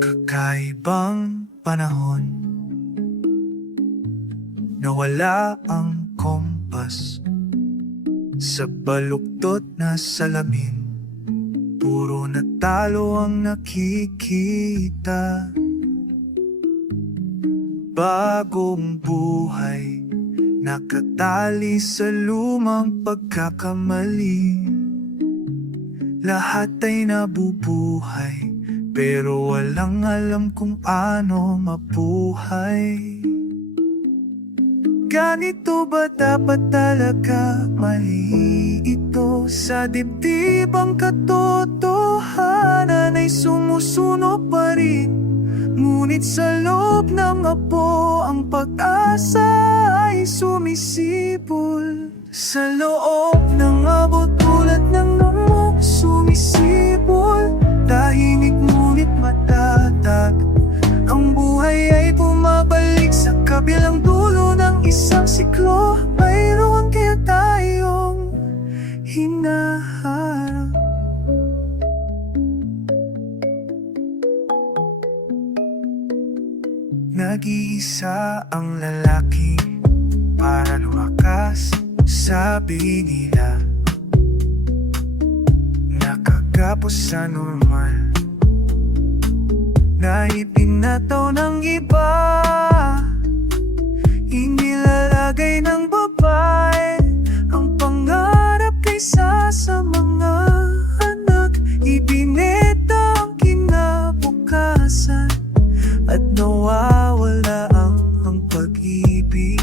Kakaibang panahon, nawala ang kompas sa baluktot na salamin. Puro natalo ang nakikita. Bagong buhay, nakatali sa lumang pagkakamali. Lahat ay nabubuhay, pero walang alam kung paano mabuhay. Ganito ba dapat talaga? Mali ito. Sa dibdib ang katotohanan ay sumusunog pa rin. Ngunit sa loob ng apo ang pag-asa ay sumisipol. Sa loob ng abo tulad ng lamok sumisipol. Tahimik ngunit matatag. Ang buhay ay bumabalik sa kabilang dulo ng isang siklo. Mayroon kaya tayong hinaharap. Nag-iisa ang lalaki para lumakas, sabi nila. Nakagapos sa normal na ipinataw ng iba. Inilalagay ng babae ang pangarap kaysa sa mga anak. Ibineta ang kinabukasan at nawawala ang pag-ibig.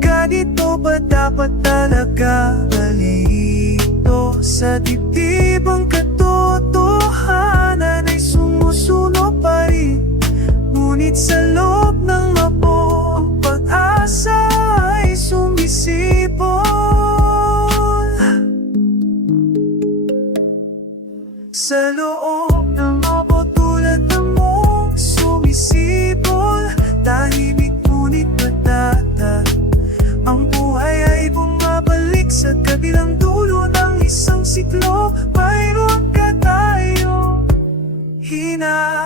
Ganito ba dapat talaga? Balito sa dibdib ang katotohanan ay sumusunog pa rin. Ngunit sa loob ng mapo ang pag-asa ay sumisipol. Sa loob ng mapo tulad ng mong sumisipol. Tahimik ngunit matatag. Ang buhay ay bumabalik sa kabilang dulo ng isang siklo. Mayroon ka tayong hinaharap.